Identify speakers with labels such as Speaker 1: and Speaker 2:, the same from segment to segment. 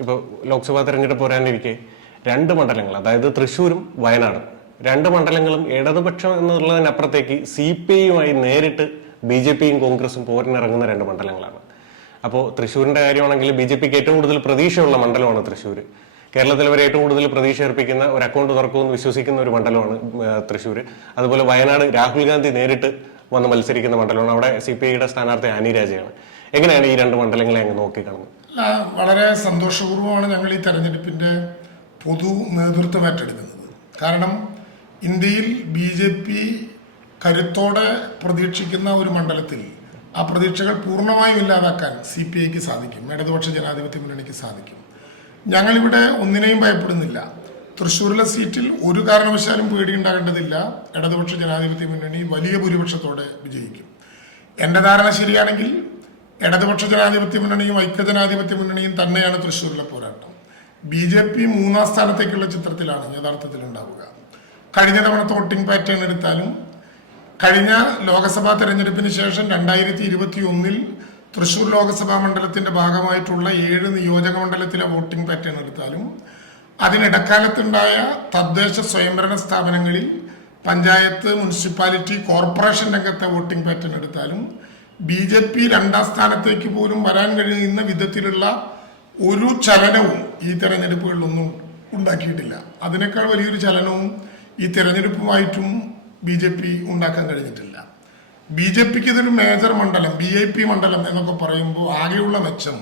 Speaker 1: ഇപ്പോൾ ലോക്സഭാ തെരഞ്ഞെടുപ്പ് വരാനിരിക്കെ രണ്ട് മണ്ഡലങ്ങൾ അതായത് തൃശ്ശൂരും വയനാടും. രണ്ട് മണ്ഡലങ്ങളും ഇടതുപക്ഷം എന്നുള്ളതിനപ്പുറത്തേക്ക് സി പി ഐയുമായി നേരിട്ട് ബി ജെ പിയും കോൺഗ്രസും പോരിനിറങ്ങുന്ന രണ്ട് മണ്ഡലങ്ങളാണ്. അപ്പോൾ തൃശ്ശൂരിന്റെ കാര്യമാണെങ്കിൽ ബി ജെ പിക്ക് ഏറ്റവും കൂടുതൽ പ്രതീക്ഷയുള്ള മണ്ഡലമാണ് തൃശ്ശൂർ കേരളത്തിൽ അവർ ഏറ്റവും കൂടുതൽ പ്രതീക്ഷ അർപ്പിക്കുന്ന ഒരു അക്കൗണ്ട് തുറക്കുമെന്ന് വിശ്വസിക്കുന്ന ഒരു മണ്ഡലമാണ് തൃശ്ശൂർ അതുപോലെ വയനാട് രാഹുൽ ഗാന്ധി നേരിട്ട് വന്ന് മത്സരിക്കുന്ന മണ്ഡലമാണ്. അവിടെ സി പി ഐയുടെ സ്ഥാനാർത്ഥി ആനി രാജയാണ്. എങ്ങനെയാണ് ഈ രണ്ട് മണ്ഡലങ്ങളെ അങ്ങ് നോക്കിക്കാണുന്നത്?
Speaker 2: വളരെ സന്തോഷപൂർവമാണ് ഞങ്ങൾ ഈ തെരഞ്ഞെടുപ്പിന്റെ പൊതു നേതൃത്വം ഏറ്റെടുക്കുന്നത്. കാരണം ഇന്ത്യയിൽ ബി ജെ പി കരുത്തോടെ പ്രതീക്ഷിക്കുന്ന ഒരു മണ്ഡലത്തിൽ ആ പ്രതീക്ഷകൾ പൂർണമായും ഇല്ലാതാക്കാൻ സി പി ഐക്ക് സാധിക്കും. ഇടതുപക്ഷ ജനാധിപത്യ മുന്നണിക്ക് സാധിക്കും. ഞങ്ങളിവിടെ ഒന്നിനെയും ഭയപ്പെടുന്നില്ല. തൃശ്ശൂരിലെ സീറ്റിൽ ഒരു കാരണവശാലും പേടിയുണ്ടാകേണ്ടതില്ല. ഇടതുപക്ഷ ജനാധിപത്യ മുന്നണി വലിയ ഭൂരിപക്ഷത്തോടെ വിജയിക്കും. എന്റെ ധാരണ ശരിയാണെങ്കിൽ ഇടതുപക്ഷ ജനാധിപത്യ മുന്നണിയും ഐക്യജനാധിപത്യ മുന്നണിയും തന്നെയാണ് തൃശ്ശൂരിലെ പോരാട്ടം. ബി ജെ പി മൂന്നാം സ്ഥാനത്തേക്കുള്ള ചിത്രത്തിലാണ് യഥാർത്ഥത്തിൽ ഉണ്ടാവുക. കഴിഞ്ഞ തവണ വോട്ടിംഗ് പാറ്റേൺ എടുത്താലും കഴിഞ്ഞ ലോക്സഭാ തെരഞ്ഞെടുപ്പിന് ശേഷം രണ്ടായിരത്തി ഇരുപത്തി ഒന്നിൽ തൃശൂർ ലോക്സഭാ മണ്ഡലത്തിന്റെ ഭാഗമായിട്ടുള്ള ഏഴ് നിയോജക മണ്ഡലത്തിലെ വോട്ടിംഗ് പാറ്റേൺ എടുത്താലും അതിനിടക്കാലത്തുണ്ടായ തദ്ദേശ സ്വയംഭരണ സ്ഥാപനങ്ങളിൽ പഞ്ചായത്ത് മുനിസിപ്പാലിറ്റി കോർപ്പറേഷൻ രംഗത്തെ വോട്ടിംഗ് പാറ്റേൺ എടുത്താലും ബി ജെ പി രണ്ടാം സ്ഥാനത്തേക്ക് പോലും വരാൻ കഴിയുന്ന വിധത്തിലുള്ള ഒരു ചലനവും ഈ തെരഞ്ഞെടുപ്പുകളിലൊന്നും ഉണ്ടാക്കിയിട്ടില്ല. അതിനേക്കാൾ വലിയൊരു ചലനവും ഈ തെരഞ്ഞെടുപ്പുമായിട്ടും ബി ജെ പി ഉണ്ടാക്കാൻ കഴിഞ്ഞിട്ടില്ല. ബി ജെ പിക്ക് ഇതൊരു മേജർ മണ്ഡലം ബി ഐ പി മണ്ഡലം എന്നൊക്കെ പറയുമ്പോൾ ആകെയുള്ള മെച്ചം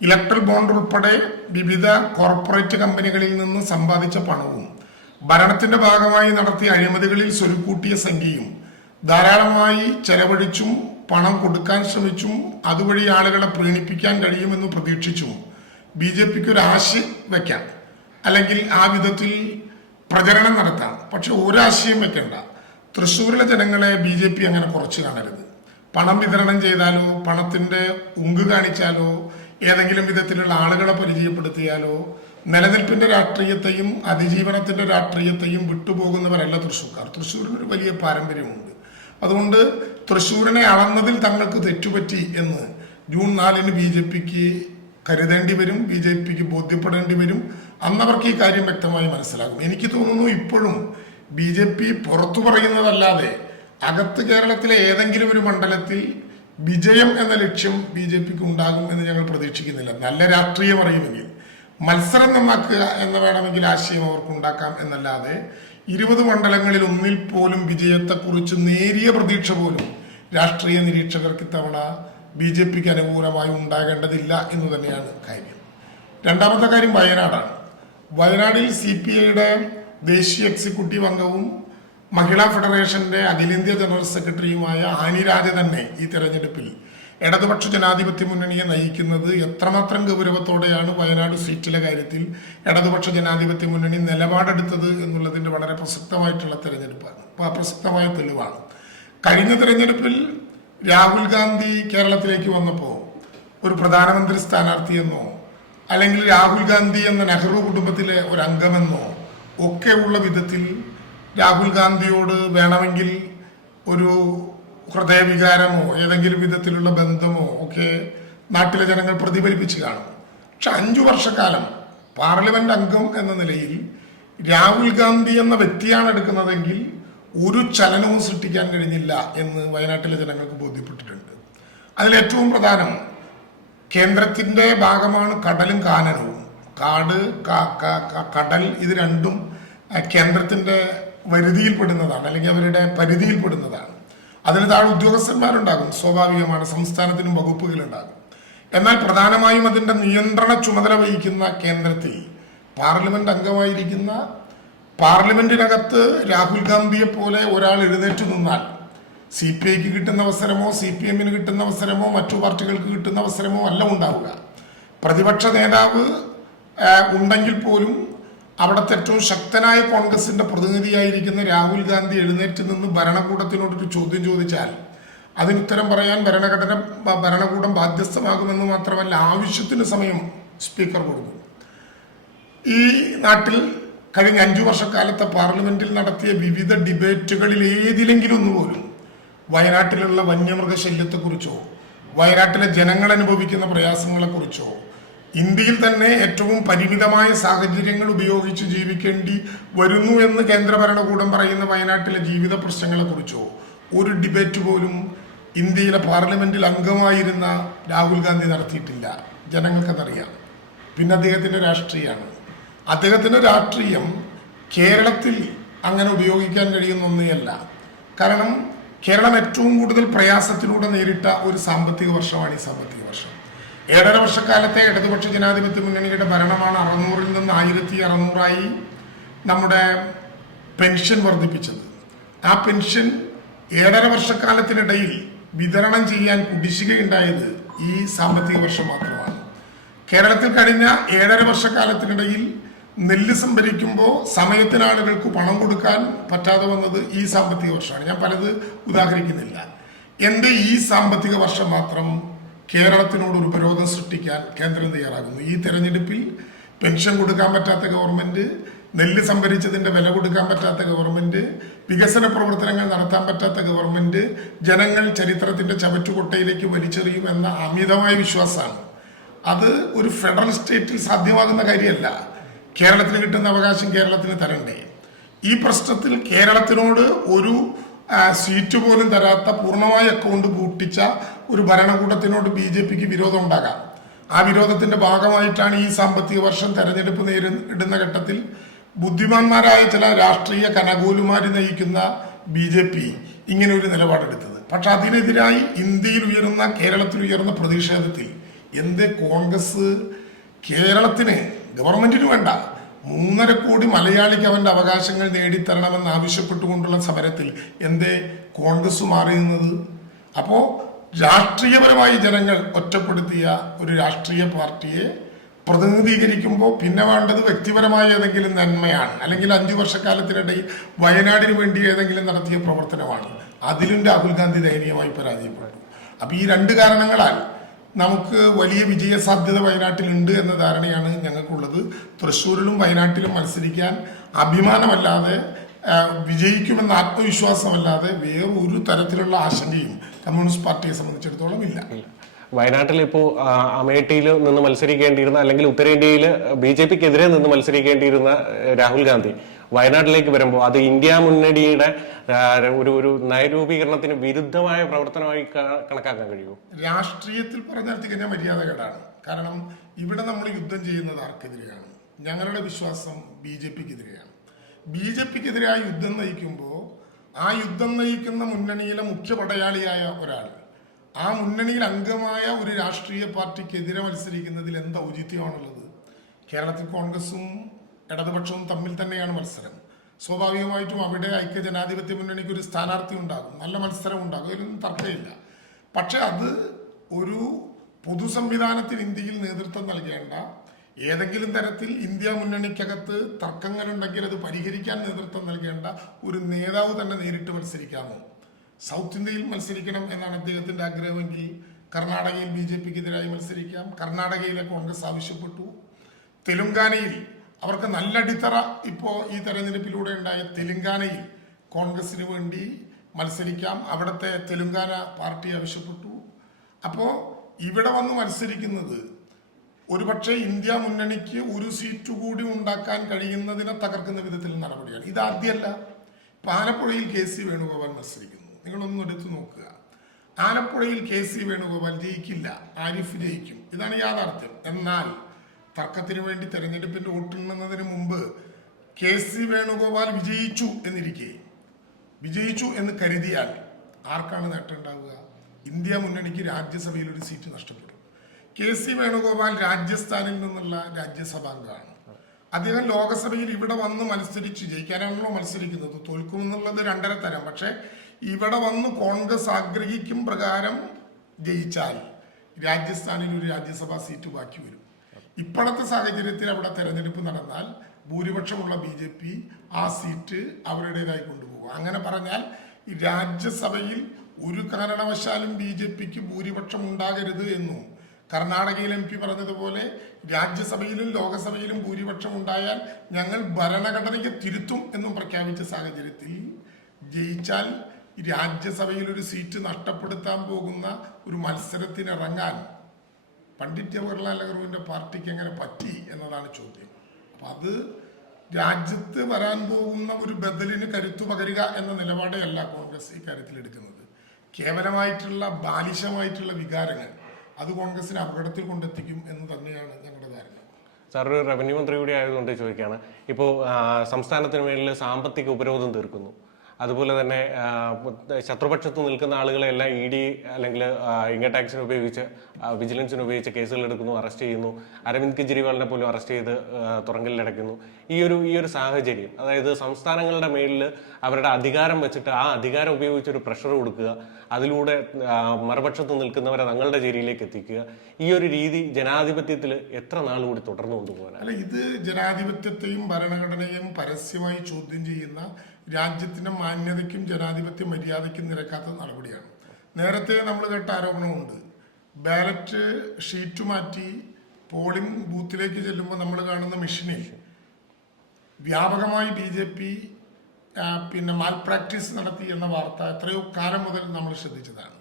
Speaker 2: ഇലക്ട്രൽ ബോണ്ട് ഉൾപ്പെടെ വിവിധ കോർപ്പറേറ്റ് കമ്പനികളിൽ നിന്ന് സമ്പാദിച്ച പണവും ഭരണത്തിന്റെ ഭാഗമായി നടത്തിയ അഴിമതികളിൽ സ്വരുക്കൂട്ടിയ സംഖ്യയും ധാരാളമായി ചെലവഴിച്ചും പണം കൊടുക്കാൻ ശ്രമിച്ചും. അതുവഴി ആളുകളെ പ്രീണിപ്പിക്കാൻ കഴിയുമെന്ന് പ്രതീക്ഷിച്ചും. ബി ജെ പിക്ക് ഒരു ആശ വെക്കാം. അല്ലെങ്കിൽ ആ വിധത്തിൽ പ്രചരണം നടത്താം. പക്ഷെ ഒരാശയം വെക്കണ്ട. തൃശ്ശൂരിലെ ജനങ്ങളെ ബി ജെ പി അങ്ങനെ കുറച്ച് കാണരുത്. പണം വിതരണം ചെയ്താലോ പണത്തിന്റെ ഉങ്ക് കാണിച്ചാലോ ഏതെങ്കിലും വിധത്തിലുള്ള ആളുകളെ പരിചയപ്പെടുത്തിയാലോ നിലനിൽപ്പിന്റെ രാഷ്ട്രീയത്തെയും അതിജീവനത്തിന്റെ രാഷ്ട്രീയത്തെയും വിട്ടുപോകുന്നവരല്ല തൃശ്ശൂർക്കാർ. തൃശ്ശൂരിന് ഒരു വലിയ പാരമ്പര്യമുണ്ട്. അതുകൊണ്ട് തൃശ്ശൂരിനെ അളന്നതിൽ തങ്ങൾക്ക് തെറ്റുപറ്റി എന്ന് ജൂൺ നാലിന് ബി ജെ പിക്ക് കരുതേണ്ടി വരും ബി ജെ പിക്ക് ബോധ്യപ്പെടേണ്ടി വരും. അന്നവർക്ക് ഈ കാര്യം വ്യക്തമായി മനസ്സിലാകും. എനിക്ക് തോന്നുന്നു ഇപ്പോഴും ബി ജെ പി പുറത്തു പറയുന്നതല്ലാതെ അകത്ത് കേരളത്തിലെ ഏതെങ്കിലും ഒരു മണ്ഡലത്തിൽ വിജയം എന്ന ലക്ഷ്യം ബി ജെ പിക്ക് ഉണ്ടാകും എന്ന് ഞങ്ങൾ പ്രതീക്ഷിക്കുന്നില്ല. നല്ല രാഷ്ട്രീയം അറിയുമെങ്കിൽ. മത്സരം നന്നാക്കുക എന്ന് വേണമെങ്കിൽ ആശയം അവർക്ക് ഉണ്ടാക്കാം എന്നല്ലാതെ ഇരുപത് മണ്ഡലങ്ങളിൽ ഒന്നിൽ പോലും വിജയത്തെക്കുറിച്ച് നേരിയ പ്രതീക്ഷ പോലും രാഷ്ട്രീയ നിരീക്ഷകർക്ക് ഇത്തവണ ബി ജെ പിക്ക് അനുകൂലമായി ഉണ്ടാകേണ്ടതില്ല എന്ന് തന്നെയാണ് കാര്യം. രണ്ടാമത്തെ കാര്യം വയനാടാണ്. വയനാടിൽ സി പി ഐയുടെ ദേശീയ എക്സിക്യൂട്ടീവ് അംഗവും മഹിളാ ഫെഡറേഷന്റെ അഖിലേന്ത്യാ ജനറൽ സെക്രട്ടറിയുമായ ആനിരാജ തന്നെ ഈ തെരഞ്ഞെടുപ്പിൽ ഇടതുപക്ഷ ജനാധിപത്യ മുന്നണിയെ നയിക്കുന്നത് എത്രമാത്രം ഗൗരവത്തോടെയാണ് വയനാട് സീറ്റിലെ കാര്യത്തിൽ ഇടതുപക്ഷ ജനാധിപത്യ മുന്നണി നിലപാടെടുത്തത് എന്നുള്ളതിന്റെ വളരെ പ്രസക്തമായിട്ടുള്ള തെരഞ്ഞെടുപ്പാണ് പ്രസക്തമായ തെളിവാണ്. കഴിഞ്ഞ തെരഞ്ഞെടുപ്പിൽ രാഹുൽ ഗാന്ധി കേരളത്തിലേക്ക് വന്നപ്പോൾ ഒരു പ്രധാനമന്ത്രി സ്ഥാനാർത്ഥിയെന്നോ അല്ലെങ്കിൽ രാഹുൽ ഗാന്ധി എന്ന നെഹ്റു കുടുംബത്തിലെ ഒരു അംഗമെന്നോ ഒക്കെയുള്ള വിധത്തിൽ രാഹുൽ ഗാന്ധിയോട് വേണമെങ്കിൽ ഒരു ഹൃദയവികാരമോ ഏതെങ്കിലും വിധത്തിലുള്ള ബന്ധമോ ഒക്കെ നാട്ടിലെ ജനങ്ങൾ പ്രതിഫലിപ്പിച്ച് കാണും. പക്ഷെ അഞ്ചു വർഷക്കാലം പാർലമെന്റ് അംഗം എന്ന നിലയിൽ രാഹുൽ ഗാന്ധി എന്ന വ്യക്തിയാണ് എടുക്കുന്നതെങ്കിൽ ഒരു ചലനവും സൃഷ്ടിക്കാൻ കഴിഞ്ഞില്ല എന്ന് വയനാട്ടിലെ ജനങ്ങൾക്ക് ബോധ്യപ്പെട്ടിട്ടുണ്ട്. അതിലേറ്റവും പ്രധാനം കേന്ദ്രത്തിന്റെ ഭാഗമാണ് കടലും കാനനവും. കാട് കടൽ ഇത് രണ്ടും കേന്ദ്രത്തിന്റെ വരുതിയിൽപ്പെടുന്നതാണ് അല്ലെങ്കിൽ അവരുടെ പരിധിയിൽപ്പെടുന്നതാണ് അതിന് താഴെ ഉദ്യോഗസ്ഥന്മാരുണ്ടാകും സ്വാഭാവികമാണ് സംസ്ഥാനത്തിനും വകുപ്പുകളുണ്ടാകും എന്നാൽ പ്രധാനമായും അതിന്റെ നിയന്ത്രണ ചുമതല വഹിക്കുന്ന കേന്ദ്രത്തിൽ പാർലമെന്റ് അംഗമായിരിക്കുന്ന പാർലമെന്റിനകത്ത് രാഹുൽ ഗാന്ധിയെ പോലെ ഒരാൾ എഴുന്നേറ്റ് നിന്നാൽ സി പി ഐക്ക് കിട്ടുന്ന അവസരമോ സി പി എമ്മിന് കിട്ടുന്ന അവസരമോ മറ്റു പാർട്ടികൾക്ക് കിട്ടുന്ന അവസരമോ അല്ല ഉണ്ടാവുക. പ്രതിപക്ഷ നേതാവ് ഉണ്ടെങ്കിൽ പോലും അവിടുത്തെ ഏറ്റവും ശക്തനായ കോൺഗ്രസിന്റെ പ്രതിനിധിയായിരിക്കുന്ന രാഹുൽ ഗാന്ധി എഴുന്നേറ്റ് നിന്ന് ഭരണകൂടത്തിനോടൊരു ചോദ്യം ചോദിച്ചാൽ അതിന് ഉത്തരം പറയാൻ ഭരണഘടന ഭരണകൂടം ബാധ്യസ്ഥമാകുമെന്ന് മാത്രമല്ല ആവശ്യത്തിന് സമയം സ്പീക്കർ കൊടുക്കും. ഈ നാട്ടിൽ കഴിഞ്ഞ അഞ്ചു വർഷക്കാലത്തെ പാർലമെന്റിൽ നടത്തിയ വിവിധ ഡിബേറ്റുകളിൽ ഏതിലെങ്കിലും ഒന്നുപോലും വയനാട്ടിലുള്ള വന്യമൃഗശല്യത്തെക്കുറിച്ചോ വയനാട്ടിലെ ജനങ്ങൾ അനുഭവിക്കുന്ന പ്രയാസങ്ങളെക്കുറിച്ചോ ഇന്ത്യയിൽ തന്നെ ഏറ്റവും പരിമിതമായ സാഹചര്യങ്ങൾ ഉപയോഗിച്ച് ജീവിക്കേണ്ടി വരുന്നു എന്ന് കേന്ദ്ര ഭരണകൂടം പറയുന്ന വയനാട്ടിലെ ജീവിത പ്രശ്നങ്ങളെക്കുറിച്ചോ ഒരു ഡിബേറ്റ് പോലും ഇന്ത്യയിലെ പാർലമെന്റിൽ അംഗമായിരുന്ന രാഹുൽ ഗാന്ധി നടത്തിയിട്ടില്ല. ജനങ്ങൾക്കതറിയാം. പിന്നെ അദ്ദേഹത്തിന്റെ രാഷ്ട്രീയമാണ്. അദ്ദേഹത്തിന്റെ രാഷ്ട്രീയം കേരളത്തിൽ അങ്ങനെ ഉപയോഗിക്കാൻ കഴിയുന്ന ഒന്നേയല്ല. കാരണം കേരളം ഏറ്റവും കൂടുതൽ പ്രയാസത്തിലൂടെ നേരിട്ട ഒരു സാമ്പത്തിക വർഷമാണ് ഈ സാമ്പത്തിക വർഷം. ഏഴര വർഷക്കാലത്തെ ഇടതുപക്ഷ ജനാധിപത്യ മുന്നണിയുടെ ഭരണമാണ് അറുന്നൂറിൽ നിന്ന് ആയിരത്തി അറുന്നൂറായി നമ്മുടെ പെൻഷൻ വർദ്ധിപ്പിച്ചത്. ആ പെൻഷൻ ഏഴര വർഷക്കാലത്തിനിടയിൽ വിതരണം ചെയ്യാൻ കുടിശ്ശികയുണ്ടായത് ഈ സാമ്പത്തിക വർഷം മാത്രമാണ്. കേരളത്തിൽ കഴിഞ്ഞ ഏഴര വർഷക്കാലത്തിനിടയിൽ നെല്ല് സംഭരിക്കുമ്പോൾ സമയത്തിന് ആളുകൾക്ക് പണം കൊടുക്കാൻ പറ്റാതെ വന്നത് ഈ സാമ്പത്തിക വർഷമാണ്. ഞാൻ പലത് ഉദാഹരിക്കുന്നില്ല. എന്റെ ഈ സാമ്പത്തിക വർഷം മാത്രം കേരളത്തിനോട് ഒരു ഉപരോധം സൃഷ്ടിക്കാൻ കേന്ദ്രം തയ്യാറാകുന്നു. ഈ തെരഞ്ഞെടുപ്പിൽ പെൻഷൻ കൊടുക്കാൻ പറ്റാത്ത ഗവൺമെന്റ് നെല്ല് സംഭരിച്ചതിന്റെ വില കൊടുക്കാൻ പറ്റാത്ത ഗവൺമെന്റ് വികസന പ്രവർത്തനങ്ങൾ നടത്താൻ പറ്റാത്ത ഗവൺമെന്റ് ജനങ്ങൾ ചരിത്രത്തിന്റെ ചവറ്റുകൊട്ടയിലേക്ക് വലിച്ചെറിയും എന്ന അമിതമായ വിശ്വാസമാണ്. അത് ഒരു ഫെഡറൽ സ്റ്റേറ്റിൽ സാധ്യമാകുന്ന കാര്യമല്ല. കേരളത്തിന് കിട്ടുന്ന അവകാശം കേരളത്തിന് തരണ്ടേ. ഈ പ്രശ്നത്തിൽ കേരളത്തിനോട് ഒരു സീറ്റ് പോലും തരാത്ത പൂർണമായ അക്കൗണ്ട് പൂട്ടിച്ച ഒരു ഭരണകൂടത്തിനോട് ബി ജെ പിക്ക് വിരോധം ഉണ്ടാകാം. ആ വിരോധത്തിന്റെ ഭാഗമായിട്ടാണ് ഈ സാമ്പത്തിക വർഷം തെരഞ്ഞെടുപ്പ് നേരിടുന്ന ഘട്ടത്തിൽ ബുദ്ധിമാന്മാരായ ചില രാഷ്ട്രീയ കനകൂലുമാരി നയിക്കുന്ന ബി ജെ പി ഇങ്ങനെ ഒരു നിലപാടെടുത്തത്. പക്ഷെ അതിനെതിരായി ഇന്ത്യയിൽ ഉയരുന്ന കേരളത്തിൽ ഉയർന്ന പ്രതിഷേധത്തിൽ എന്ത് കോൺഗ്രസ് കേരളത്തിന് ഗവൺമെന്റിന് വേണ്ട മൂന്നര കോടി മലയാളിക്ക് അവന്റെ അവകാശങ്ങൾ നേടിത്തരണമെന്ന് ആവശ്യപ്പെട്ടുകൊണ്ടുള്ള സമരത്തിൽ എന്തേ കോൺഗ്രസ് മാറിയുന്നത്? അപ്പോ രാഷ്ട്രീയപരമായി ജനങ്ങൾ ഒറ്റപ്പെടുത്തിയ ഒരു രാഷ്ട്രീയ പാർട്ടിയെ പ്രതിനിധീകരിക്കുമ്പോൾ പിന്നെ വേണ്ടത് വ്യക്തിപരമായ ഏതെങ്കിലും നന്മയാണ്. അല്ലെങ്കിൽ അഞ്ചു വർഷക്കാലത്തിനിടയിൽ വയനാടിന് വേണ്ടി ഏതെങ്കിലും നടത്തിയ പ്രവർത്തനമാണ്. അതിലും രാഹുൽ ഗാന്ധി ദയനീയമായി പരാജയപ്പെട്ടു. അപ്പൊ ഈ രണ്ട് കാരണങ്ങളാൽ നമുക്ക് വലിയ വിജയ സാധ്യത വയനാട്ടിലുണ്ട് എന്ന ധാരണയാണ് ഞങ്ങൾക്കുള്ളത്. തൃശ്ശൂരിലും വയനാട്ടിലും മത്സരിക്കാൻ അഭിമാനമല്ലാതെ വിജയിക്കുമെന്ന ആത്മവിശ്വാസമല്ലാതെ വേറെ ഒരു തരത്തിലുള്ള ആശങ്കയും കമ്മ്യൂണിസ്റ്റ് പാർട്ടിയെ സംബന്ധിച്ചിടത്തോളം ഇല്ല.
Speaker 1: വയനാട്ടിൽ ഇപ്പോൾ അമേഠിയിൽ നിന്ന് മത്സരിക്കേണ്ടിയിരുന്ന അല്ലെങ്കിൽ ഉത്തരേന്ത്യയിൽ ബി ജെ പിക്കെതിരെ നിന്ന് മത്സരിക്കേണ്ടിയിരുന്ന രാഹുൽ ഗാന്ധി വയനാട്ടിലേക്ക് വരുമ്പോൾ അത് ഇന്ത്യ മുന്നണിയുടെ ഒരു ഒരു നയരൂപീകരണത്തിന് വിരുദ്ധമായ പ്രവർത്തനമായി കണക്കാക്കാൻ കഴിയുമോ?
Speaker 2: രാഷ്ട്രീയത്തിൽ പറഞ്ഞാൽ തികഞ്ഞ മര്യാദകേടാണ്. കാരണം ഇവിടെ നമ്മൾ യുദ്ധം ചെയ്യുന്നത് ആർക്കെതിരെയാണ്. ഞങ്ങളുടെ വിശ്വാസം ബി ജെ പിക്കെതിരെയാണ്. ബി ജെ പിക്കെതിരായ യുദ്ധം നയിക്കുമ്പോൾ ആ യുദ്ധം നയിക്കുന്ന മുന്നണിയിലെ മുഖ്യ പടയാളിയായ ഒരാൾ. ആ മുന്നണിയിൽ അംഗമായ ഒരു രാഷ്ട്രീയ പാർട്ടിക്കെതിരെ മത്സരിക്കുന്നതിൽ എന്ത് ഔചിത്യമാണുള്ളത്? കേരളത്തിൽ കോൺഗ്രസും ഇടതുപക്ഷവും തമ്മിൽ തന്നെയാണ് മത്സരം. സ്വാഭാവികമായിട്ടും അവിടെ ഐക്യ ജനാധിപത്യ മുന്നണിക്ക് ഒരു സ്ഥാനാർത്ഥി ഉണ്ടാകും. നല്ല മത്സരം ഉണ്ടാകും. അതിലൊന്നും തർക്കമില്ല. പക്ഷെ അത് ഒരു പൊതു സംവിധാനത്തിന് ഇന്ത്യയിൽ നേതൃത്വം നൽകേണ്ട ഏതെങ്കിലും തരത്തിൽ ഇന്ത്യ മുന്നണിക്കകത്ത് തർക്കങ്ങളുണ്ടെങ്കിൽ അത് പരിഹരിക്കാൻ നേതൃത്വം നൽകേണ്ട ഒരു നേതാവ് തന്നെ നേരിട്ട് മത്സരിക്കാമോ? സൗത്ത് ഇന്ത്യയിൽ മത്സരിക്കണം എന്നാണ് അദ്ദേഹത്തിന്റെ ആഗ്രഹമെങ്കിൽ കർണാടകയിൽ ബി ജെ പിക്കെതിരായി മത്സരിക്കാം. കർണാടകയിലെ കോൺഗ്രസ് ആവശ്യപ്പെട്ടു. തെലുങ്കാനയിൽ അവർക്ക് നല്ല അടിത്തറ ഇപ്പോൾ ഈ തെരഞ്ഞെടുപ്പിലൂടെ ഉണ്ടായ തെലുങ്കാനയിൽ കോൺഗ്രസിന് വേണ്ടി മത്സരിക്കാം. അവിടുത്തെ തെലുങ്കാന പാർട്ടി ആവശ്യപ്പെട്ടു. അപ്പോൾ ഇവിടെ വന്ന് മത്സരിക്കുന്നത് ഒരുപക്ഷെ ഇന്ത്യ മുന്നണിക്ക് ഒരു സീറ്റ് കൂടി ഉണ്ടാക്കാൻ കഴിയുന്നതിനെ തകർക്കുന്ന വിധത്തിൽ നടപടിയാണ്. ഇത് ആദ്യമല്ല. ആലപ്പുഴയിൽ കെ സി വേണുഗോപാൽ മത്സരിക്കുന്നു. നിങ്ങളൊന്നും എടുത്തു നോക്കുക. ആലപ്പുഴയിൽ കെ സി വേണുഗോപാൽ ജയിക്കില്ല. ആരിഫ് ജയിക്കും. ഇതാണ് യാഥാർത്ഥ്യം. എന്നാൽ തർക്കത്തിന് വേണ്ടി തെരഞ്ഞെടുപ്പിന്റെ വോട്ടെണ്ണുന്നതിന് മുമ്പ് കെ സി വേണുഗോപാൽ വിജയിച്ചു എന്നിരിക്കെ. വിജയിച്ചു എന്ന് കരുതിയാൽ ആർക്കാണ് നേട്ടം ഉണ്ടാവുക? ഇന്ത്യ മുന്നണിക്ക് രാജ്യസഭയിൽ ഒരു സീറ്റ് നഷ്ടപ്പെടും. കെ സി വേണുഗോപാൽ രാജസ്ഥാനിൽ നിന്നുള്ള രാജ്യസഭാംഗമാണ്. അദ്ദേഹം ലോകസഭയിൽ ഇവിടെ വന്ന് മത്സരിച്ച് ജയിക്കാനാണല്ലോ മത്സരിക്കുന്നത്. തോൽക്കുമെന്നുള്ളത് രണ്ടര തരം. പക്ഷെ ഇവിടെ വന്ന് കോൺഗ്രസ് ആഗ്രഹിക്കും പ്രകാരം ജയിച്ചാൽ രാജസ്ഥാനിൽ ഒരു രാജ്യസഭാ സീറ്റ് ബാക്കി വരും. ഇപ്പോഴത്തെ സാഹചര്യത്തിൽ അവിടെ തെരഞ്ഞെടുപ്പ് നടന്നാൽ ഭൂരിപക്ഷമുള്ള ബി ജെ പി ആ സീറ്റ് അവരുടേതായി കൊണ്ടുപോകും. അങ്ങനെ പറഞ്ഞാൽ രാജ്യസഭയിൽ ഒരു കാരണവശാലും ബി ജെ പിക്ക് ഭൂരിപക്ഷം ഉണ്ടാകരുത് എന്നും കർണാടകയിൽ എം പി പറഞ്ഞതുപോലെ രാജ്യസഭയിലും ലോകസഭയിലും ഭൂരിപക്ഷം ഉണ്ടായാൽ ഞങ്ങൾ ഭരണഘടനയ്ക്ക് തിരുത്തും എന്നും പ്രഖ്യാപിച്ച സാഹചര്യത്തിൽ ജയിച്ചാൽ രാജ്യസഭയിൽ ഒരു സീറ്റ് നഷ്ടപ്പെടുത്താൻ പോകുന്ന ഒരു മത്സരത്തിനിറങ്ങാൻ പണ്ഡിറ്റ് ജവഹർലാൽ നെഹ്റുവിന്റെ പാർട്ടിക്ക് എങ്ങനെ പറ്റി എന്നതാണ് ചോദ്യം. അപ്പം അത് രാജ്യത്ത് വരാൻ പോകുന്ന ഒരു ബദലിന് കരുത്തു പകരുക എന്ന നിലപാടെയല്ല കോൺഗ്രസ് ഈ കാര്യത്തിൽ എടുക്കുന്നത്. കേവലമായിട്ടുള്ള ബാലിശമായിട്ടുള്ള വികാരങ്ങൾ അത് കോൺഗ്രസിനെ അപകടത്തിൽ കൊണ്ടെത്തിക്കും എന്ന് തന്നെയാണ് ഞങ്ങളുടെ ധാരണ.
Speaker 1: സാർ ഒരു റവന്യൂ മന്ത്രി കൂടി ആയതുകൊണ്ട് ചോദിക്കുകയാണ് ഇപ്പോൾ സംസ്ഥാനത്തിന് മേലിൽ സാമ്പത്തിക ഉപരോധം തീർക്കുന്നു. അതുപോലെ തന്നെ ശത്രുപക്ഷത്ത് നിൽക്കുന്ന ആളുകളെല്ലാം ഇ ഡി അല്ലെങ്കിൽ ഇൻകം ടാക്സിന് ഉപയോഗിച്ച് വിജിലൻസിനെ ഉപയോഗിച്ച് കേസുകൾ എടുക്കുന്നു അറസ്റ്റ് ചെയ്യുന്നു. അരവിന്ദ് കെജ്രിവാളിനെ പോലും അറസ്റ്റ് ചെയ്ത് തുറങ്കലിലടയ്ക്കുന്നു ഈ ഒരു ഈ ഒരു സാഹചര്യം അതായത് സംസ്ഥാനങ്ങളുടെ മേലിൽ അവരുടെ അധികാരം വെച്ചിട്ട് ആ അധികാരം ഉപയോഗിച്ച് ഒരു പ്രഷർ കൊടുക്കുക അതിലൂടെ മറുപക്ഷത്ത് നിൽക്കുന്നവരെ തങ്ങളുടെ ചേരിയിലേക്ക് എത്തിക്കുക. ഈ ഒരു രീതി ജനാധിപത്യത്തിൽ എത്ര നാൾ കൂടി തുടർന്നു കൊണ്ടുപോകാൻ
Speaker 2: അല്ല ഇത് ജനാധിപത്യത്തെയും ഭരണഘടനയും പരസ്യമായി ചോദ്യം ചെയ്യുന്ന രാജ്യത്തിന്റെ മാന്യതയ്ക്കും ജനാധിപത്യ മര്യാദയ്ക്കും നിരക്കാത്ത നടപടിയാണ്. നേരത്തെ നമ്മൾ കേട്ട ആരോപണമുണ്ട്. ബാലറ്റ് ഷീറ്റ് മാറ്റി പോളിംഗ് ബൂത്തിലേക്ക് ചെല്ലുമ്പോൾ നമ്മൾ കാണുന്ന മെഷീനിൽ വ്യാപകമായി ബി ജെ പി പിന്നെ മാൽ പ്രാക്ടീസ് നടത്തി എന്ന വാർത്ത എത്രയോ കാലം മുതൽ നമ്മൾ ശ്രദ്ധിച്ചതാണ്.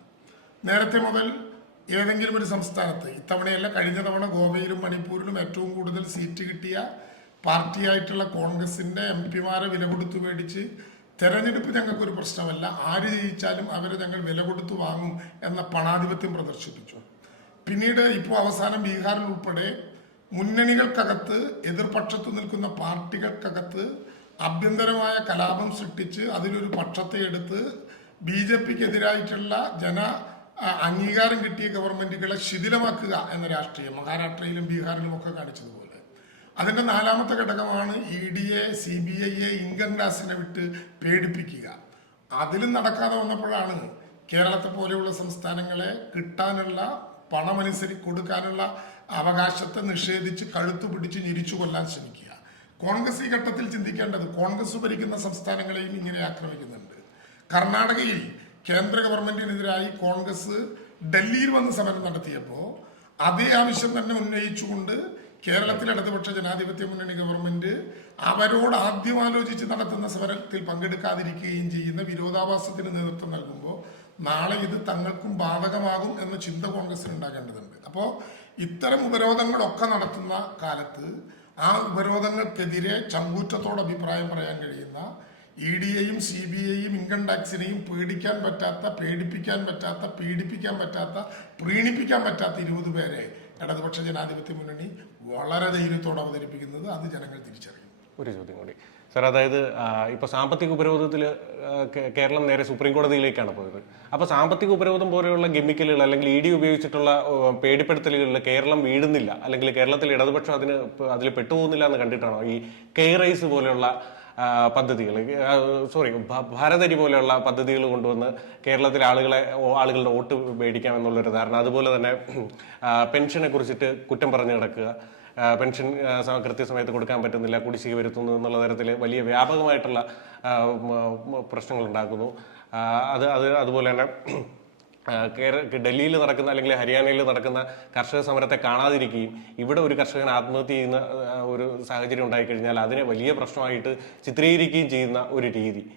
Speaker 2: നേരത്തെ മുതൽ ഏതെങ്കിലും ഒരു സംസ്ഥാനത്ത് ഇത്തവണയല്ല കഴിഞ്ഞ തവണ ഗോവയിലും മണിപ്പൂരിലും ഏറ്റവും കൂടുതൽ സീറ്റ് കിട്ടിയ പാർട്ടിയായിട്ടുള്ള കോൺഗ്രസിന്റെ എം പിമാരെ വില കൊടുത്തു മേടിച്ച് തെരഞ്ഞെടുപ്പ് ഞങ്ങൾക്കൊരു പ്രശ്നമല്ല ആര് ജയിച്ചാലും അവരെ ഞങ്ങൾ വില കൊടുത്തു വാങ്ങും എന്ന പണാധിപത്യം പ്രദർശിപ്പിച്ചു. പിന്നീട് ഇപ്പോൾ അവസാനം ബീഹാറിൽ ഉൾപ്പെടെ മുന്നണികൾക്കകത്ത് എതിർപക്ഷത്ത് നിൽക്കുന്ന പാർട്ടികൾക്കകത്ത് ആഭ്യന്തരമായ കലാപം സൃഷ്ടിച്ച് അതിലൊരു പക്ഷത്തെ എടുത്ത് ബി ജെ പിക്ക് എതിരായിട്ടുള്ള ജന അംഗീകാരം കിട്ടിയ ഗവൺമെന്റുകളെ ശിഥിലമാക്കുക എന്ന രാഷ്ട്രീയം മഹാരാഷ്ട്രയിലും ബീഹാറിലും ഒക്കെ കാണിച്ചതുപോലെ. അതിന്റെ നാലാമത്തെ ഘടകമാണ് E D A C B I A income ടാക്സിനെ വിട്ട് പേടിപ്പിക്കുക. അതിലും നടക്കാതെ വന്നപ്പോഴാണ് കേരളത്തെ പോലെയുള്ള സംസ്ഥാനങ്ങളെ കിട്ടാനുള്ള പണമനുസരിച്ച് കൊടുക്കാനുള്ള അവകാശത്തെ നിഷേധിച്ച് കഴുത്തു പിടിച്ച് ഞെരിച്ചു കൊല്ലാൻ ശ്രമിക്കുക. കോൺഗ്രസ് ഈ ഘട്ടത്തിൽ ചിന്തിക്കേണ്ടത് കോൺഗ്രസ് ഭരിക്കുന്ന സംസ്ഥാനങ്ങളെയും ഇങ്ങനെ ആക്രമിക്കുന്നുണ്ട്. കർണാടകയിൽ കേന്ദ്ര ഗവൺമെന്റിനെതിരായി കോൺഗ്രസ് ഡൽഹിയിൽ വന്ന് സമരം നടത്തിയപ്പോൾ അതേ ആവശ്യം തന്നെ ഉന്നയിച്ചുകൊണ്ട് കേരളത്തിൽ ഇടതുപക്ഷ ജനാധിപത്യ മുന്നണി ഗവൺമെന്റ് അവരോട് ആദ്യം ആലോചിച്ച് നടത്തുന്ന സമരത്തിൽ പങ്കെടുക്കാതിരിക്കുകയും ചെയ്യുന്ന വിരോധാഭാസത്തിന് നേതൃത്വം നൽകുമ്പോൾ നാളെ ഇത് തങ്ങൾക്കും ബാധകമാകും എന്ന ചിന്ത കോൺഗ്രസിന് ഉണ്ടാകേണ്ടതുണ്ട് അപ്പോൾ ഇത്തരം ഉപരോധങ്ങളൊക്കെ നടത്തുന്ന കാലത്ത് ആ ഉപരോധങ്ങൾക്കെതിരെ ചങ്കൂറ്റത്തോട് അഭിപ്രായം പറയാൻ കഴിയുന്ന ഇ ഡിയെയും സി ബി ഐയും ഇൻകം ടാക്സിനെയും പേടിക്കാൻ പറ്റാത്ത പേടിപ്പിക്കാൻ പറ്റാത്ത പീഡിപ്പിക്കാൻ പറ്റാത്ത പ്രീണിപ്പിക്കാൻ പറ്റാത്ത ഇരുപത് പേരെ ഇടതുപക്ഷ ജനാധിപത്യ മുന്നണി വളരെ ധൈര്യത്തോടെ അവതരിപ്പിക്കുന്നത് അത് ജനങ്ങൾ തിരിച്ചറിയും.
Speaker 1: ഒരു ചോദ്യം കൂടി. സാർ അതായത് ഇപ്പോൾ ഇപ്പൊ സാമ്പത്തിക ഉപരോധത്തിൽ കേരളം നേരെ സുപ്രീം കോടതിയിലേക്കാണ് പോയത്. അപ്പോൾ സാമ്പത്തിക ഉപരോധം പോലെയുള്ള ഗെമിക്കലുകൾ അല്ലെങ്കിൽ ഇ ഡി ഉപയോഗിച്ചിട്ടുള്ള പേടിപ്പെടുത്തലുകളിൽ കേരളം വീഴുന്നില്ല. അല്ലെങ്കിൽ കേരളത്തിൽ ഇടതുപക്ഷം അതിന് അതിൽ പെട്ടുപോകുന്നില്ല എന്ന് കണ്ടിട്ടാണോ ഈ കെ റൈസ് പോലെയുള്ള പദ്ധതികൾ? സോറി ഭാരതരി പോലെയുള്ള പദ്ധതികൾ കൊണ്ടുവന്ന് കേരളത്തിലെ ആളുകളെ ആളുകളുടെ വോട്ട് മേടിക്കാം എന്നുള്ളൊരു ധാരണ. അതുപോലെ തന്നെ പെൻഷനെ കുറിച്ചിട്ട് കുറ്റം പറഞ്ഞു കിടക്കുക. പെൻഷൻ കൃത്യസമയത്ത് കൊടുക്കാൻ പറ്റുന്നില്ല കുടിശ്ശിക വരുത്തുന്നു എന്നുള്ള തരത്തിൽ വലിയ വ്യാപകമായിട്ടുള്ള പ്രശ്നങ്ങൾ ഉണ്ടാക്കുന്നു. അത് അത് അതുപോലെ തന്നെ കേര- ഡൽഹിയിൽ നടക്കുന്ന അല്ലെങ്കിൽ ഹരിയാനയിൽ നടക്കുന്ന കർഷക സമരത്തെ കാണാതിരിക്കുകയും ഇവിടെ ഒരു കർഷകൻ ആത്മഹത്യ ചെയ്യുന്ന ഒരു സാഹചര്യം ഉണ്ടായിക്കഴിഞ്ഞാൽ അതിനെ വലിയ പ്രശ്നമായിട്ട് ചിത്രീകരിക്കുകയും ചെയ്യുന്ന ഒരു രീതി.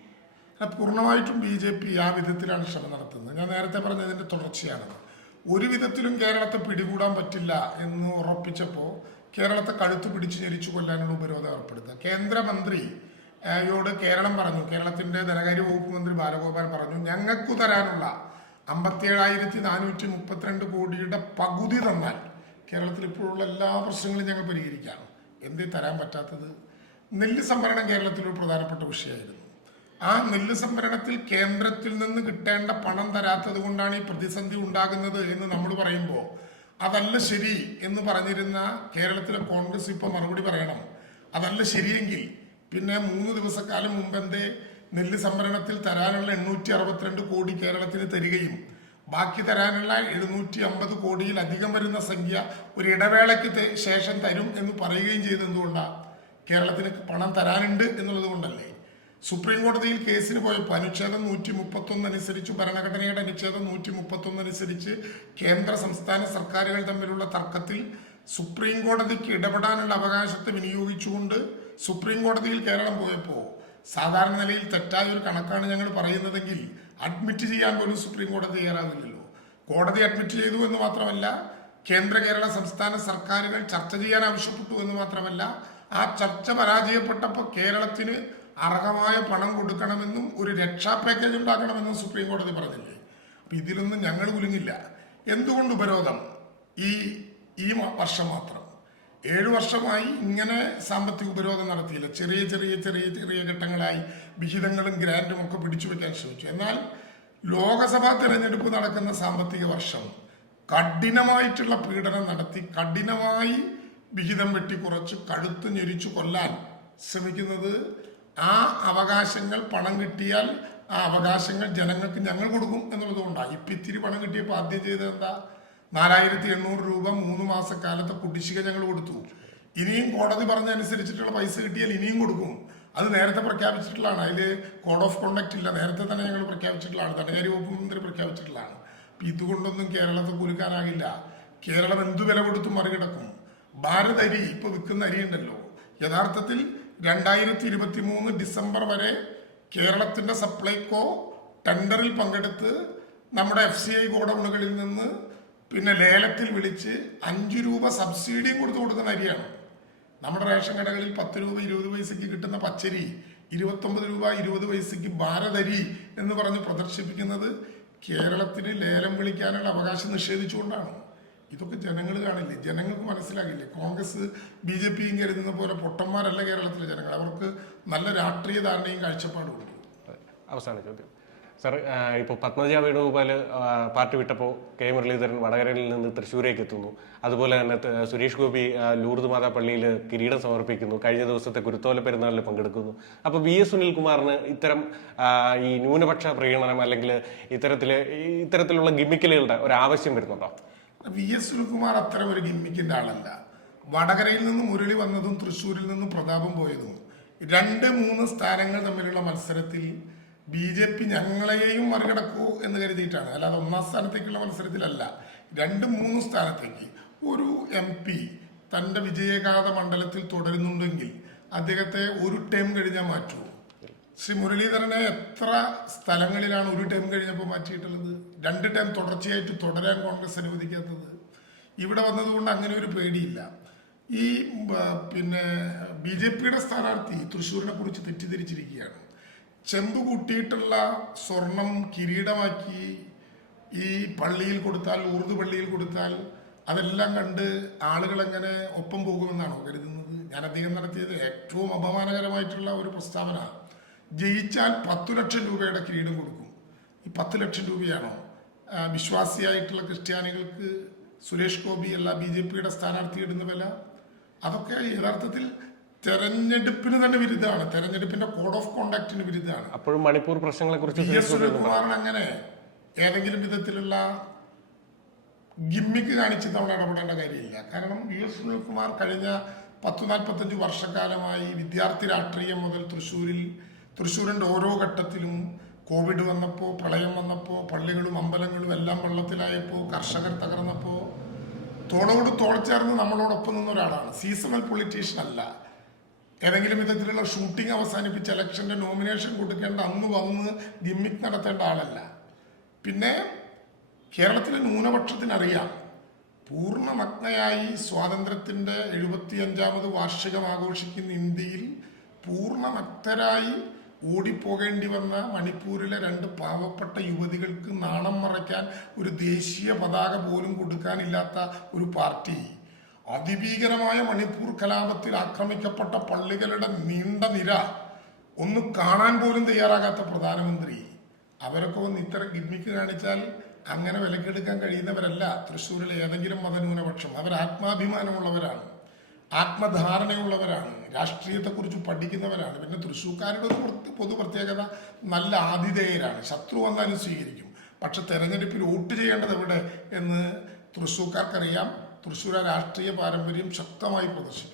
Speaker 2: പൂർണമായിട്ടും ബി ജെ പി ആ വിധത്തിലാണ് ശ്രമം നടത്തുന്നത്. ഞാൻ നേരത്തെ പറഞ്ഞതിന്റെ തുടർച്ചയാണ്. ഒരു വിധത്തിലും കേരളത്തെ പിടികൂടാൻ പറ്റില്ല എന്ന് ഉറപ്പിച്ചപ്പോൾ കേരളത്തെ കഴുത്തു പിടിച്ച് ഞെരിച്ചു കൊല്ലാനുള്ള ഉപരോധം ഏർപ്പെടുത്തുക. കേന്ദ്രമന്ത്രി യോട് കേരളം പറഞ്ഞു കേരളത്തിന്റെ ധനകാര്യ വകുപ്പ് മന്ത്രി ബാലഗോപാൽ പറഞ്ഞു ഞങ്ങൾക്കു തരാനുള്ള അമ്പത്തിയേഴായിരത്തി നാനൂറ്റി മുപ്പത്തിരണ്ട് കോടിയുടെ പകുതി തന്നാൽ കേരളത്തിൽ ഇപ്പോഴുള്ള എല്ലാ പ്രശ്നങ്ങളും ഞങ്ങൾ പരിഹരിക്കാം. എന്തേ തരാൻ പറ്റാത്തത്? നെല്ല് സംഭരണം കേരളത്തിലൊരു പ്രധാനപ്പെട്ട വിഷയമായിരുന്നു. ആ നെല്ല് സംഭരണത്തിൽ കേന്ദ്രത്തിൽ നിന്ന് കിട്ടേണ്ട പണം തരാത്തത് കൊണ്ടാണ് ഈ പ്രതിസന്ധി ഉണ്ടാകുന്നത് എന്ന് നമ്മൾ പറയുമ്പോൾ അതല്ല ശരി എന്ന് പറഞ്ഞിരുന്ന കേരളത്തിലെ കോൺഗ്രസ് ഇപ്പൊ മറുപടി പറയണം. അതല്ല ശരിയെങ്കിൽ പിന്നെ മൂന്ന് ദിവസക്കാലം മുമ്പ് എന്തേ നെല്ല് സംഭരണത്തിൽ തരാനുള്ള എണ്ണൂറ്റി അറുപത്തിരണ്ട് കോടി കേരളത്തിന് തരികയും ബാക്കി തരാനുള്ള എഴുന്നൂറ്റി അമ്പത് കോടിയിൽ അധികം വരുന്ന സംഖ്യ ഒരു ഇടവേളയ്ക്ക് ശേഷം തരും എന്ന് പറയുകയും ചെയ്തെന്തുകൊണ്ടാണ് കേരളത്തിന് പണം തരാനുണ്ട് എന്നുള്ളത് കൊണ്ടല്ലേ? സുപ്രീം കോടതിയിൽ കേസിന് പോയപ്പോൾ അനുച്ഛേദം നൂറ്റി മുപ്പത്തൊന്ന് അനുസരിച്ച് ഭരണഘടനയുടെ അനുച്ഛേദം നൂറ്റി മുപ്പത്തൊന്ന് അനുസരിച്ച് കേന്ദ്ര സംസ്ഥാന സർക്കാരുകൾ തമ്മിലുള്ള തർക്കത്തിൽ സുപ്രീം കോടതിക്ക് ഇടപെടാനുള്ള അവകാശത്തെ വിനിയോഗിച്ചുകൊണ്ട് സുപ്രീം കോടതിയിൽ കേരളം പോയപ്പോൾ സാധാരണ നിലയിൽ തെറ്റായ ഒരു കണക്കാണ് ഞങ്ങൾ പറയുന്നതെങ്കിൽ അഡ്മിറ്റ് ചെയ്യാൻ പോലും സുപ്രീം കോടതി തയ്യാറാവില്ലല്ലോ. കോടതി അഡ്മിറ്റ് ചെയ്തു എന്ന് മാത്രമല്ല കേന്ദ്ര കേരള സംസ്ഥാന സർക്കാരുകൾ ചർച്ച ചെയ്യാൻ ആവശ്യപ്പെട്ടു എന്ന് മാത്രമല്ല ആ ചർച്ച പരാജയപ്പെട്ടപ്പോൾ കേരളത്തിന് അർഹമായ പണം കൊടുക്കണമെന്നും ഒരു രക്ഷാ പാക്കേജ് ഉണ്ടാക്കണമെന്നും സുപ്രീം കോടതി പറഞ്ഞില്ലേ? അപ്പൊ ഇതിലൊന്നും ഞങ്ങൾ കുലുങ്ങില്ല. എന്തുകൊണ്ട് ഉപരോധം? ഈ ഈ വർഷം മാത്രം. ഏഴു വർഷമായി ഇങ്ങനെ സാമ്പത്തിക ഉപരോധം നടത്തിയില്ല. ചെറിയ ചെറിയ ചെറിയ ചെറിയ ഘട്ടങ്ങളായി വിഹിതങ്ങളും ഗ്രാൻഡും ഒക്കെ പിടിച്ചു വയ്ക്കാൻ ശ്രമിച്ചു. എന്നാൽ ലോകസഭാ തെരഞ്ഞെടുപ്പ് നടക്കുന്ന സാമ്പത്തിക വർഷം കഠിനമായിട്ടുള്ള പീഡനം നടത്തി കഠിനമായി വിഹിതം വെട്ടിക്കുറച്ച് കഴുത്ത് ഞെരിച്ചു കൊല്ലാൻ ശ്രമിക്കുന്നത് ആ അവകാശങ്ങൾ പണം കിട്ടിയാൽ ആ അവകാശങ്ങൾ ജനങ്ങൾക്ക് ഞങ്ങൾ കൊടുക്കും എന്നുള്ളത് കൊണ്ടാണ്. ഇപ്പം ഇത്തിരി പണം കിട്ടിയപ്പോൾ ആദ്യം ചെയ്തത് എന്താ? നാലായിരത്തി എണ്ണൂറ് രൂപ മൂന്ന് മാസക്കാലത്തെ കുടിശ്ശിക ഞങ്ങൾ കൊടുത്തു. ഇനിയും കോടതി പറഞ്ഞനുസരിച്ചിട്ടുള്ള പൈസ കിട്ടിയാൽ ഇനിയും കൊടുക്കും. അത് നേരത്തെ പ്രഖ്യാപിച്ചിട്ടുള്ളതാണ്. അതിൽ കോഡ് ഓഫ് കോണ്ടക്ട് ഇല്ല. നേരത്തെ തന്നെ ഞങ്ങൾ പ്രഖ്യാപിച്ചിട്ടുള്ളതാണ്. ധനകാര്യ വകുപ്പ് മന്ത്രി പ്രഖ്യാപിച്ചിട്ടുള്ളതാണ്. അപ്പം ഇതുകൊണ്ടൊന്നും കേരളത്തെ കുലുക്കാനാകില്ല. കേരളം എന്തു വില കൊടുത്തും മറികടക്കും. ഭാരത് അരി ഇപ്പോൾ വിൽക്കുന്ന അരി ഉണ്ടല്ലോ. യഥാർത്ഥത്തിൽ രണ്ടായിരത്തി ഇരുപത്തി മൂന്ന് ഡിസംബർ വരെ കേരളത്തിന്റെ സപ്ലൈകോ ടെൻഡറിൽ പങ്കെടുത്ത് നമ്മുടെ എഫ് സി ഐ ഗോഡൌണുകളിൽ നിന്ന് പിന്നെ ലേലത്തിൽ വിളിച്ച് അഞ്ച് രൂപ സബ്സിഡിയും കൊടുത്തു കൊടുക്കുന്ന അരിയാണ്. നമ്മുടെ റേഷൻ കടകളിൽ പത്ത് രൂപ ഇരുപത് പൈസയ്ക്ക് കിട്ടുന്ന പച്ചരി ഇരുപത്തൊമ്പത് രൂപ ഇരുപത് പൈസയ്ക്ക് ഭാരതരി എന്ന് പറഞ്ഞ് പ്രദർശിപ്പിക്കുന്നത് കേരളത്തിന് ലേലം വിളിക്കാനുള്ള അവകാശം നിഷേധിച്ചുകൊണ്ടാണ്. ഇതൊക്കെ ജനങ്ങൾ കാണില്ലേ? ജനങ്ങൾക്ക് മനസ്സിലാകില്ലേ? കോൺഗ്രസ് ബി ജെ പിയും കരുതുന്ന പോലെ പൊട്ടന്മാരല്ല കേരളത്തിലെ ജനങ്ങൾ അവർക്ക് നല്ല രാഷ്ട്രീയ ധാരണയും കാഴ്ചപ്പാടും ഉണ്ട്.
Speaker 1: അവസാന ചോദ്യം. സർ ഇപ്പോൾ പത്മജ വേണുഗോപാൽ പാർട്ടി വിട്ടപ്പോൾ കെ മുരളീധരൻ വടകരയിൽ നിന്ന് തൃശ്ശൂരേക്ക് എത്തുന്നു. അതുപോലെ തന്നെ സുരേഷ് ഗോപി ലൂർദ് മാതാ പള്ളിയിൽ കിരീടം സമർപ്പിക്കുന്നു. കഴിഞ്ഞ ദിവസത്തെ കുരുത്തോല പെരുന്നാളിൽ പങ്കെടുക്കുന്നു. അപ്പോൾ വി എസ് സുനിൽകുമാറിന് ഇത്തരം ഈ ന്യൂനപക്ഷ പ്രീണനം അല്ലെങ്കിൽ ഇത്തരത്തിൽ ഇത്തരത്തിലുള്ള ഗിമിക്കലുകളുടെ ഒരു ആവശ്യം വരുന്നുണ്ടോ?
Speaker 2: വി എസ് സുനിൽകുമാർ അത്തരം ഒരു ഗിമ്മിക്കിന്റെ ആളല്ല. വടകരയിൽ നിന്ന് മുരളി വന്നതും തൃശ്ശൂരിൽ നിന്നും പ്രതാപം പോയതും രണ്ട് മൂന്ന് സ്ഥാനങ്ങൾ തമ്മിലുള്ള മത്സരത്തിൽ ബി ജെ പി ഞങ്ങളെയും മറികടക്കൂ എന്ന് കരുതിയിട്ടാണ്. അല്ലാതെ ഒന്നാം സ്ഥാനത്തേക്കുള്ള മത്സരത്തിലല്ല രണ്ട് മൂന്ന് സ്ഥാനത്തേക്ക് ഒരു എം പി തന്റെ വിജയഗാഥ മണ്ഡലത്തിൽ തുടരുന്നുണ്ടെങ്കിൽ അദ്ദേഹത്തെ ഒരു ടൈം കഴിഞ്ഞാൽ മാറ്റുമോ ശ്രീ മുരളീധരനെ എത്ര സ്ഥലങ്ങളിലാണ് ഒരു ടൈം കഴിഞ്ഞപ്പോൾ മാറ്റിയിട്ടുള്ളത്? രണ്ട് ടൈം തുടർച്ചയായിട്ട് തുടരാൻ കോൺഗ്രസ് അനുവദിക്കാത്തത്. ഇവിടെ വന്നതുകൊണ്ട് അങ്ങനെ ഒരു പേടിയില്ല. ഈ പിന്നെ ബി ജെ പിയുടെ സ്ഥാനാർത്ഥി തൃശ്ശൂരിനെ കുറിച്ച് തെറ്റിദ്ധരിച്ചിരിക്കുകയാണ്. ചെമ്പ് കൂട്ടിയിട്ടുള്ള സ്വർണം കിരീടമാക്കി ഈ പള്ളിയിൽ കൊടുത്താൽ ഊർദു പള്ളിയിൽ കൊടുത്താൽ അതെല്ലാം കണ്ട് ആളുകൾ എങ്ങനെ ഒപ്പം പോകുമെന്നാണോ കരുതുന്നത്? ഞാൻ അദ്ദേഹം നടത്തിയത് ഏറ്റവും അപമാനകരമായിട്ടുള്ള ഒരു പ്രസ്താവന. ജയിച്ചാൽ പത്തു ലക്ഷം രൂപയുടെ കിരീടം കൊടുക്കും. ഈ പത്ത് ലക്ഷം രൂപയാണോ? വിശ്വാസിയായിട്ടുള്ള ക്രിസ്ത്യാനികൾക്ക് സുരേഷ് ഗോപി അല്ല ബി ജെ പിയുടെ സ്ഥാനാർത്ഥി ഇടുന്ന വില? അതൊക്കെ യഥാർത്ഥത്തിൽ തെരഞ്ഞെടുപ്പിന് തന്നെ വിരുദ്ധമാണ്. തെരഞ്ഞെടുപ്പിന്റെ കോഡ് ഓഫ് കോണ്ടാക്ടിന് വിരുദ്ധമാണ്.
Speaker 1: അപ്പോഴും മണിപ്പൂർ പ്രശ്നങ്ങളെ കുറിച്ച്
Speaker 2: സുനിൽകുമാറിന് അങ്ങനെ ഏതെങ്കിലും വിധത്തിലുള്ള ഗിമ്മിക്ക് കാണിച്ച് നമ്മൾ ഇടപെടേണ്ട കാര്യമില്ല. കാരണം വി എസ് സുനിൽകുമാർ കഴിഞ്ഞ പത്ത് നാൽപ്പത്തഞ്ച് വർഷക്കാലമായി വിദ്യാർത്ഥി രാഷ്ട്രീയം മുതൽ തൃശ്ശൂരിൽ തൃശ്ശൂരിന്റെ ഓരോ ഘട്ടത്തിലും കോവിഡ് വന്നപ്പോൾ പ്രളയം വന്നപ്പോൾ പള്ളികളും അമ്പലങ്ങളും എല്ലാം വെള്ളത്തിലായപ്പോൾ കർഷകർ തകർന്നപ്പോൾ തോളോട് തോൾ ചേർന്ന് നമ്മളോടൊപ്പം നിന്ന ഒരാളാണ്. സീസണൽ പൊളിറ്റീഷ്യൻ അല്ല. ഏതെങ്കിലും വിധത്തിലുള്ള ഷൂട്ടിംഗ് അവസാനിപ്പിച്ച് ഇലക്ഷന്റെ നോമിനേഷൻ കൊടുക്കേണ്ട അന്ന് വന്ന് ഗിമ്മിക്ക് നടത്തേണ്ട ആളല്ല. പിന്നെ കേരളത്തിലെ ന്യൂനപക്ഷത്തിനറിയാം. പൂർണനഗ്നയായി സ്വാതന്ത്ര്യത്തിന്റെ എഴുപത്തിയഞ്ചാമത് വാർഷികം ആഘോഷിക്കുന്ന ഇന്ത്യയിൽ പൂർണനഗ്നരായി ഓടിപ്പോകേണ്ടി വന്ന മണിപ്പൂരിലെ രണ്ട് പാവപ്പെട്ട യുവതികൾക്ക് നാണം മറയ്ക്കാൻ ഒരു ദേശീയ പതാക പോലും കൊടുക്കാനില്ലാത്ത ഒരു പാർട്ടി. അതിഭീകരമായ മണിപ്പൂർ കലാപത്തിൽ ആക്രമിക്കപ്പെട്ട പള്ളികളുടെ നീണ്ട നിര ഒന്ന് കാണാൻ പോലും തയ്യാറാകാത്ത പ്രധാനമന്ത്രി. അവരൊക്കെ ഒന്ന് ഇത്തരം ഗിമ്മിക്ക് കാണിച്ചാൽ അങ്ങനെ വിലക്കെടുക്കാൻ കഴിയുന്നവരല്ല. തൃശ്ശൂരിലെ ഏതെങ്കിലും മതന്യൂനപക്ഷം. അവർ ആത്മാഭിമാനമുള്ളവരാണ് ആത്മധാരണയുള്ളവരാണ്. രാഷ്ട്രീയത്തെക്കുറിച്ച് പഠിക്കുന്നവരാണ്. പിന്നെ തൃശ്ശൂക്കാരുടെ ഒരു പൊതു പ്രത്യേകത നല്ല ആതിഥേയരാണ്. ശത്രു വന്നാലും സ്വീകരിക്കും. പക്ഷെ തെരഞ്ഞെടുപ്പിൽ വോട്ട് ചെയ്യേണ്ടത് എവിടെ എന്ന് തൃശ്ശൂക്കാർക്കറിയാം തൃശ്ശൂർ രാഷ്ട്രീയ പാരമ്പര്യം ശക്തമായി പ്രദർശിക്കും